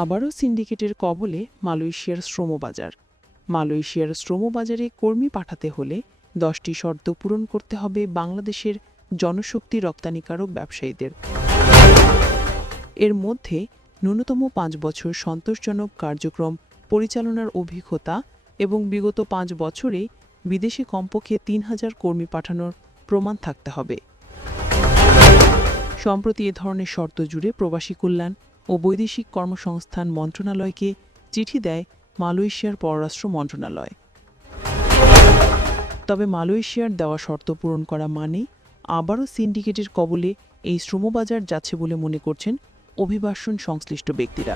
আবারও সিন্ডিকেটের কবলে মালয়েশিয়ার শ্রমবাজার। মালয়েশিয়ার শ্রমবাজারে কর্মী পাঠাতে হলে দশটি শর্ত পূরণ করতে হবে বাংলাদেশের জনশক্তি রপ্তানিকারক ব্যবসায়ীদের। এর মধ্যে ন্যূনতম পাঁচ বছর সন্তোষজনক কার্যক্রম পরিচালনার অভিজ্ঞতা এবং বিগত পাঁচ বছরে বিদেশে কমপক্ষে তিন হাজার কর্মী পাঠানোর প্রমাণ থাকতে হবে। সম্প্রতি এ ধরনের শর্ত জুড়ে প্রবাসী কল্যাণ ও বৈদেশিক কর্মসংস্থান মন্ত্রণালয়কে চিঠি দেয় মালয়েশিয়ার পররাষ্ট্র মন্ত্রণালয়। তবে মালয়েশিয়ার দেওয়া শর্ত পূরণ করা মানে আবারও সিন্ডিকেটের কবলে এই শ্রমবাজার যাচ্ছে বলে মনে করছেন অভিবাসন সংশ্লিষ্ট ব্যক্তিরা।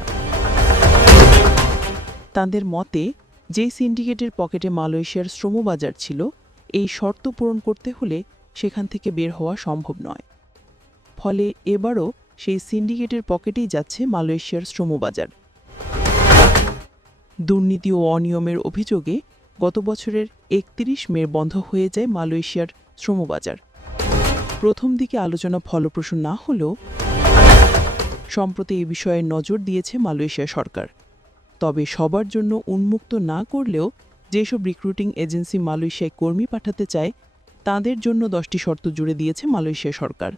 তাদের মতে, যে সিন্ডিকেটের পকেটে মালয়েশিয়ার শ্রমবাজার ছিল, এই শর্ত পূরণ করতে হলে সেখান থেকে বের হওয়া সম্ভব নয়। ফলে এবারও সেই সিন্ডিকেটের পকেটেই যাচ্ছে মালয়েশিয়ার শ্রমবাজার। দুর্নীতি ও অনিয়মের অভিযোগে গত বছরের একত্রিশ মে বন্ধ হয়ে যায় মালয়েশিয়ার শ্রমবাজার। প্রথম দিকে আলোচনা ফলপ্রসূ না হলেও সম্প্রতি এ বিষয়ে নজর দিয়েছে মালয়েশিয়া সরকার। তবে সবার জন্য উন্মুক্ত না করলেও যেসব রিক্রুটিং এজেন্সি মালয়েশিয়ায় কর্মী পাঠাতে চায়, তাদের জন্য দশটি শর্ত জুড়ে দিয়েছে মালয়েশিয়া সরকার।